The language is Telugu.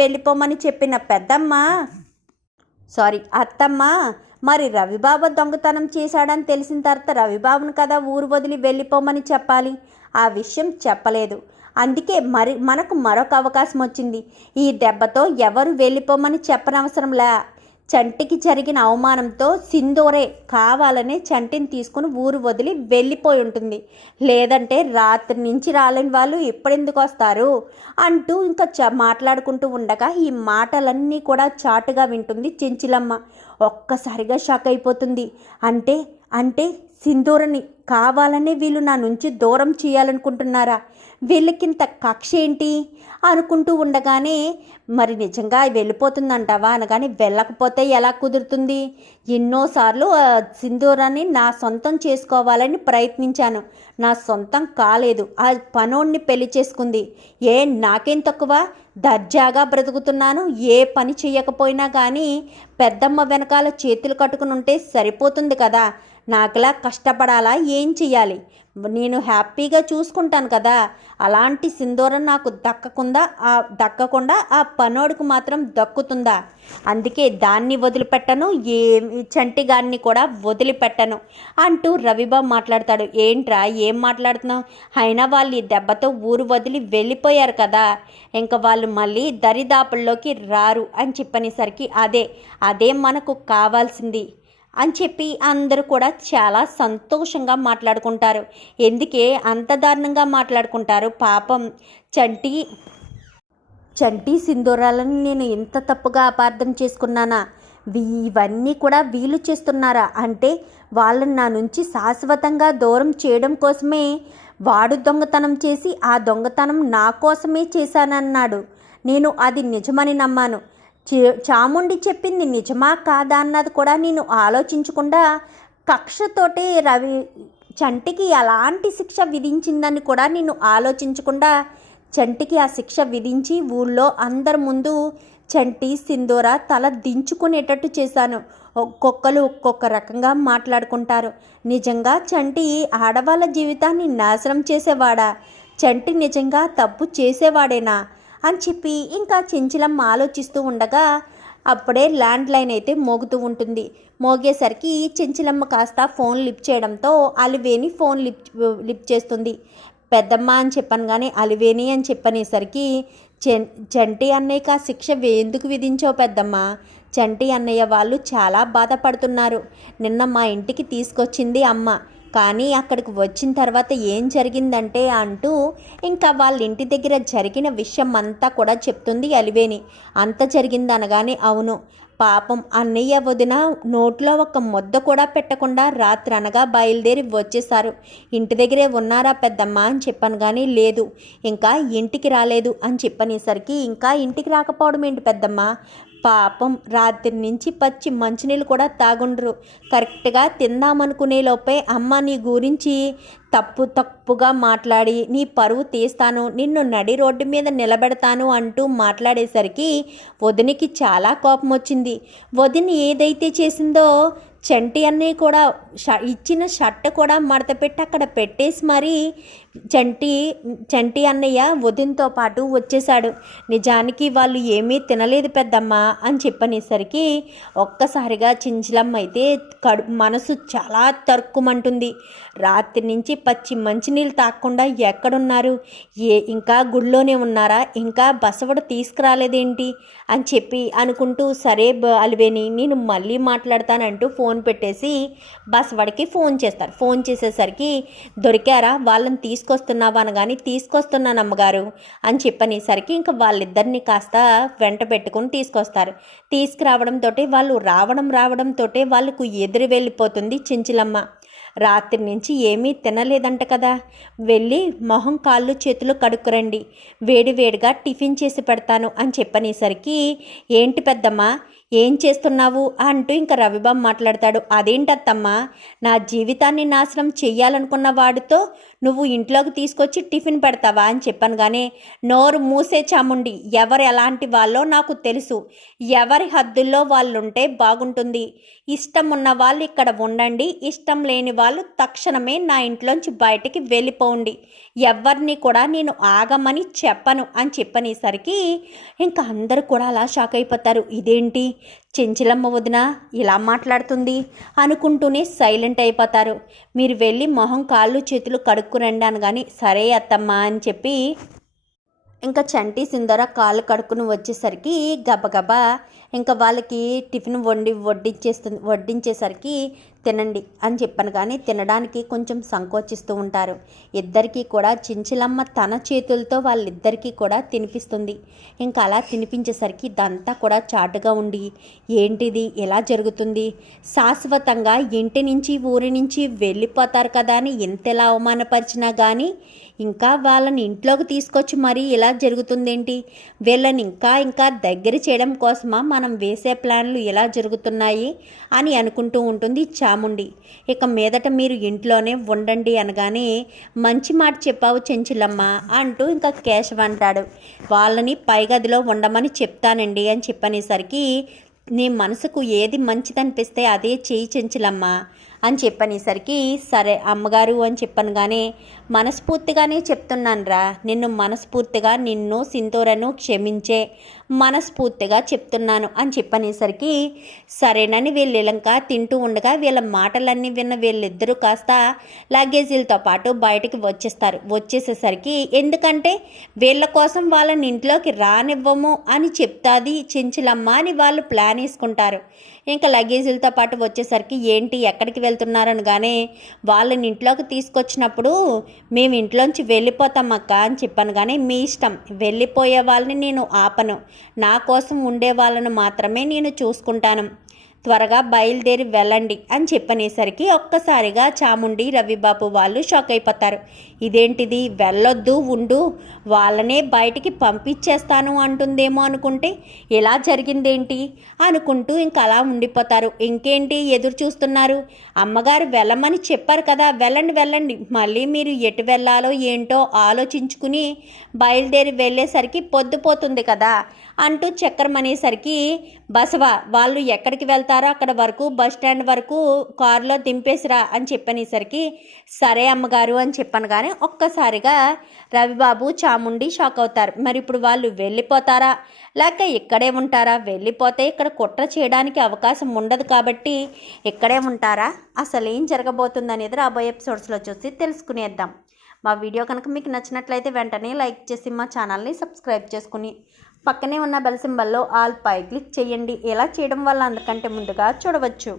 వెళ్ళిపోమని చెప్పిన అత్తమ్మ మరి రవిబాబు దొంగతనం చేశాడని తెలిసిన తర్వాత రవిబాబును కదా ఊరు వదిలి వెళ్ళిపోమని చెప్పాలి. ఆ విషయం చెప్పలేదు. అందుకే మనకు మరొక అవకాశం వచ్చింది. ఈ దెబ్బతో ఎవరు వెళ్ళిపోమని చెప్పనవసరంలే. చంటికి జరిగిన అవమానంతో సింధూరే కావాలనే చంటిని తీసుకుని ఊరు వదిలి వెళ్ళిపోయి ఉంటుంది. లేదంటే రాత్రి నుంచి రాలేని వాళ్ళు ఎప్పుడెందుకు వస్తారు అంటూ ఇంకా మాట్లాడుకుంటూ ఉండగా ఈ మాటలన్నీ కూడా చాటుగా వింటుంది చెంచిలమ్మ. ఒక్కసారిగా షాక్ అయిపోతుంది. అంటే సింధూరని కావాలనే వీళ్ళు నా నుంచి దూరం చేయాలనుకుంటున్నారా? వీళ్ళకింత కక్ష ఏంటి అనుకుంటూ ఉండగానే మరి నిజంగా వెళ్ళిపోతుందంటావా అనగానే వెళ్ళకపోతే ఎలా కుదురుతుంది? ఎన్నోసార్లు సింధూరాన్ని నా సొంతం చేసుకోవాలని ప్రయత్నించాను. నా సొంతం కాలేదు. ఆ పనోడిని పెళ్లి చేసుకుంది. నాకేం తక్కువ? దర్జాగా బ్రతుకుతున్నాను. ఏ పని చేయకపోయినా కానీ పెద్దమ్మ వెనకాల చేతులు కట్టుకుని ఉంటే సరిపోతుంది కదా. నాకులా కష్టపడాలా? ఏం చెయ్యాలి? నేను హ్యాపీగా చూసుకుంటాను కదా. అలాంటి సింధూరం నాకు దక్కకుండా ఆ పనోడికి మాత్రం దక్కుతుందా? అందుకే దాన్ని వదిలిపెట్టను, చంటిగాన్ని కూడా వదిలిపెట్టను అంటూ రవిబాబు మాట్లాడతాడు. ఏంట్రా ఏం మాట్లాడుతున్నావు? అయినా వాళ్ళు ఈ దెబ్బతో ఊరు వదిలి వెళ్ళిపోయారు కదా, ఇంకా వాళ్ళు మళ్ళీ దరిదాపుల్లోకి రారు అని చెప్పనేసరికి అదే మనకు కావాల్సింది అని చెప్పి అందరూ కూడా చాలా సంతోషంగా మాట్లాడుకుంటారు. ఎందుకే అంత దారుణంగా మాట్లాడుకుంటారు? పాపం చంటి సింధూరాలను నేను ఇంత తప్పుగా అపార్థం చేసుకున్నానా? ఇవన్నీ కూడా వీళ్ళు చేస్తున్నారా? అంటే వాళ్ళని నా నుంచి శాశ్వతంగా దూరం చేయడం కోసమే వాడు దొంగతనం చేసి ఆ దొంగతనం నా కోసమే చేశానన్నాడు. నేను అది నిజమని నమ్మాను. చాముండి చెప్పింది నిజమా కాదా అన్నది కూడా నేను ఆలోచించకుండా కక్షతోటే చంటికి ఎలాంటి శిక్ష విధించిందని కూడా నేను ఆలోచించకుండా చంటికి ఆ శిక్ష విధించి ఊళ్ళో అందరి ముందు చంటి సింధూర తల దించుకునేటట్టు చేశాను. ఒక్కొక్కరు ఒక్కొక్క రకంగా మాట్లాడుకుంటారు. నిజంగా చంటి ఆడవాళ్ళ జీవితాన్ని నాశనం చేసేవాడా? చంటి నిజంగా తప్పు చేసేవాడేనా అని చెప్పి ఇంకా చెంచిలమ్మ ఆలోచిస్తూ ఉండగా అప్పుడే ల్యాండ్ లైన్ అయితే మోగుతూ ఉంటుంది. మోగేసరికి చెంచిలమ్మ కాస్త ఫోన్ లిఫ్ట్ చేయడంతో అలివేణి ఫోన్ లిఫ్ట్ చేస్తుంది. పెద్దమ్మ అని చెప్పాను కానీ అలివేణి అని చెప్పనేసరికి చంటి అన్నయ్యకి ఆ శిక్ష ఎందుకు విధించావు పెద్దమ్మ? చంటి అన్నయ్య వాళ్ళు చాలా బాధపడుతున్నారు. నిన్న మా ఇంటికి తీసుకొచ్చింది అమ్మ, కానీ అక్కడికి వచ్చిన తర్వాత ఏం జరిగిందంటే అంటూ ఇంకా వాళ్ళ ఇంటి దగ్గర జరిగిన విషయం అంతా కూడా చెప్తుంది అలివేణి. అంత జరిగిందనగానే అవును, పాపం అన్నయ్య వదిన నోట్లో ఒక ముద్ద కూడా పెట్టకుండా రాత్రి అనగా బయలుదేరి వచ్చేసారు. ఇంటి దగ్గరే ఉన్నారా పెద్దమ్మ అని చెప్పాను కానీ లేదు, ఇంకా ఇంటికి రాలేదు అని చెప్పనేసరికి ఇంకా ఇంటికి రాకపోవడం ఏంటి పెద్దమ్మ? పాపం రాత్రి నుంచి పచ్చి మంచినీళ్ళు కూడా తాగుండ్రు. కరెక్ట్గా తిందామనుకునే లోపే అమ్మ నీ గురించి తప్పుగా మాట్లాడి నీ పరువు తీస్తాను, నిన్ను నడి రోడ్డు మీద నిలబెడతాను అంటూ మాట్లాడేసరికి వదినికి చాలా కోపం వచ్చింది. వదిన ఏదైతే చేసిందో చంటి అన్నయ్య కూడా ఇచ్చిన షర్ట్ కూడా మడత పెట్టి అక్కడ పెట్టేసి మరీ చంటి అన్నయ్య వదినతో పాటు వచ్చేశాడు. నిజానికి వాళ్ళు ఏమీ తినలేదు పెద్దమ్మ అని చెప్పనేసరికి ఒక్కసారిగా చెంచిలమ్మ అయితే మనసు చాలా తరుక్కుమంటుంది. రాత్రి నుంచి పచ్చి మంచినీళ్ళు తాగకుండా ఎక్కడున్నారు? ఇంకా గుడిలోనే ఉన్నారా? ఇంకా బసవడు తీసుకురాలేదేంటి అని చెప్పి అనుకుంటూ సరే అలివేణి నేను మళ్ళీ మాట్లాడతానంటూ ఫోన్ పెట్టేసి బసవడికి ఫోన్ చేస్తారు. ఫోన్ చేసేసరికి దొరికారా? వాళ్ళని తీసుకొస్తున్నావా అనగాని తీసుకొస్తున్నాను అమ్మగారు అని చెప్పనేసరికి ఇంకా వాళ్ళిద్దరిని కాస్త వెంట పెట్టుకుని తీసుకొస్తారు. తీసుకురావడంతో వాళ్ళు రావడంతో వాళ్ళకు ఎదురు వెళ్ళిపోతుంది చెంచిలమ్మ. రాత్రి నుంచి ఏమీ తినలేదంట కదా, వెళ్ళి మొహం కాళ్ళు చేతులు కడుక్కురండి, వేడివేడిగా టిఫిన్ చేసి పెడతాను అని చెప్పనేసరికి ఏంటి పెద్దమ్మ ఏం చేస్తున్నావు అంటూ ఇంకా రవిబాబు మాట్లాడతాడు. అదేంటత్తమ్మా, నా జీవితాన్ని నాశనం చెయ్యాలనుకున్న వాడితో నువ్వు ఇంట్లోకి తీసుకొచ్చి టిఫిన్ పెడతావా అని చెప్పాను కానీ నోరు మూసే చాముండి. ఎవరు ఎలాంటి వాళ్ళో నాకు తెలుసు, ఎవరి హద్దుల్లో వాళ్ళు ఉంటే బాగుంటుంది. ఇష్టం ఉన్న వాళ్ళు ఇక్కడ ఉండండి, ఇష్టం లేని వాళ్ళు తక్షణమే నా ఇంట్లోంచి బయటికి వెళ్ళిపోండి. ఎవరిని కూడా నేను ఆగమని చెప్పను అని చెప్పనేసరికి ఇంకా అందరూ కూడా అలా షాక్ అయిపోతారు. ఇదేంటి చెంచలమ్మ వదిన ఇలా మాట్లాడుతుంది అనుకుంటూనే సైలెంట్ అయిపోతారు. మీరు వెళ్ళి మొహం కాళ్ళు చేతులు కడుక్కురండి అనగాని సరే అత్తమ్మ అని చెప్పి ఇంకా చంటి సింధూర కాళ్ళు కడుక్కుని వచ్చేసరికి గబగబా ఇంకా వాళ్ళకి టిఫిన్ వడ్డించేసరికి తినండి అని చెప్పాను, కానీ తినడానికి కొంచెం సంకోచిస్తూ ఉంటారు. ఇద్దరికీ కూడా చెంచలమ్మ తన చేతులతో వాళ్ళిద్దరికీ కూడా తినిపిస్తుంది. ఇంకా అలా తినిపించేసరికి ఇదంతా కూడా చాటుగా ఉండి ఏంటిది ఎలా జరుగుతుంది, శాశ్వతంగా ఇంటి నుంచి ఊరి నుంచి వెళ్ళిపోతారు కదా అని ఎంతలా అవమానపరిచినా కానీ ఇంకా వాళ్ళని ఇంట్లోకి తీసుకొచ్చి మరీ ఇలా జరుగుతుందేంటి, వీళ్ళని ఇంకా ఇంకా దగ్గర చేయడం కోసమా మనం వేసే ప్లాన్లు ఎలా జరుగుతున్నాయి అని అనుకుంటూ ఉంటుంది చాముండి. ఇక మీదట మీరు ఇంట్లోనే ఉండండి అనగానే మంచి మాట చెప్పావు చెంచులమ్మ అంటూ ఇంకా కేశవ్ అంటాడు. వాళ్ళని పై గదిలో ఉండమని చెప్తానండి అని చెప్పనేసరికి నీ మనసుకు ఏది మంచిదనిపిస్తే అదే చేయి చెంచులమ్మ అని చెప్పనేసరికి సరే అమ్మగారు అని చెప్పనుగానే మనస్ఫూర్తిగానే చెప్తున్నాను రా, నిన్ను సింధూరను క్షమించే మనస్ఫూర్తిగా చెప్తున్నాను అని చెప్పనేసరికి సరేనని వీళ్ళిలంక తింటూ ఉండగా వీళ్ళ మాటలన్నీ విన్న వీళ్ళిద్దరూ కాస్త లగేజీలతో పాటు బయటికి వచ్చేసేసరికి ఎందుకంటే వీళ్ళ కోసం వాళ్ళని ఇంట్లోకి రానివ్వము అని చెప్తాది చెంచులమ్మ అని వాళ్ళు ప్లాన్ వేసుకుంటారు. ఇంకా లగేజీలతో పాటు వచ్చేసరికి ఏంటి ఎక్కడికి వెళ్తున్నారనగానే వాళ్ళని ఇంట్లోకి తీసుకొచ్చినప్పుడు మేము ఇంట్లోంచి వెళ్ళిపోతాం అక్క అని చెప్పాను, కానీ మీ ఇష్టం, వెళ్ళిపోయే వాళ్ళని నేను ఆపను, నా కోసం ఉండే వాళ్ళను మాత్రమే నేను చూసుకుంటాను, త్వరగా బయలుదేరి వెళ్ళండి అని చెప్పనేసరికి ఒక్కసారిగా చాముండి రవిబాబు వాళ్ళు షాక్ అయిపోతారు. ఇదేంటిది, వెళ్ళొద్దు ఉండు, వాళ్ళనే బయటికి పంపించేస్తాను అంటుందేమో అనుకుంటే ఇలా జరిగిందేంటి అనుకుంటూ ఇంకా అలా ఉండిపోతారు. ఇంకేంటి ఎదురు చూస్తున్నారు, అమ్మగారు వెళ్ళమని చెప్పారు కదా, వెళ్ళండి, మళ్ళీ మీరు ఎటు వెళ్ళాలో ఏంటో ఆలోచించుకుని బయలుదేరి వెళ్ళేసరికి పొద్దుపోతుంది కదా అంటూ చక్రమనేసరికి బసవ వాళ్ళు ఎక్కడికి వెళ్తారో అక్కడ వరకు బస్ స్టాండ్ వరకు కారులో దింపేసిరా అని చెప్పనేసరికి సరే అమ్మగారు అని చెప్పాను, కానీ ఒక్కసారిగా రవిబాబు చాముండి షాక్ అవుతారు. మరి ఇప్పుడు వాళ్ళు వెళ్ళిపోతారా లేక ఇక్కడే ఉంటారా, వెళ్ళిపోతే ఇక్కడ కుట్ర చేయడానికి అవకాశం ఉండదు కాబట్టి ఇక్కడే ఉంటారా, అసలు ఏం జరగబోతుంది అనేది రాబోయే ఎపిసోడ్స్లో చూసి తెలుసుకునేద్దాం. మా వీడియో కనుక మీకు నచ్చినట్లయితే వెంటనే లైక్ చేసి మా ఛానల్ని సబ్స్క్రైబ్ చేసుకుని పక్కనే ఉన్న బెల్ సింబల్లో ఆల్ పై క్లిక్ చేయండి. ఇలా చేయడం వల్ల అందరికంటే ముందుగా చూడవచ్చు.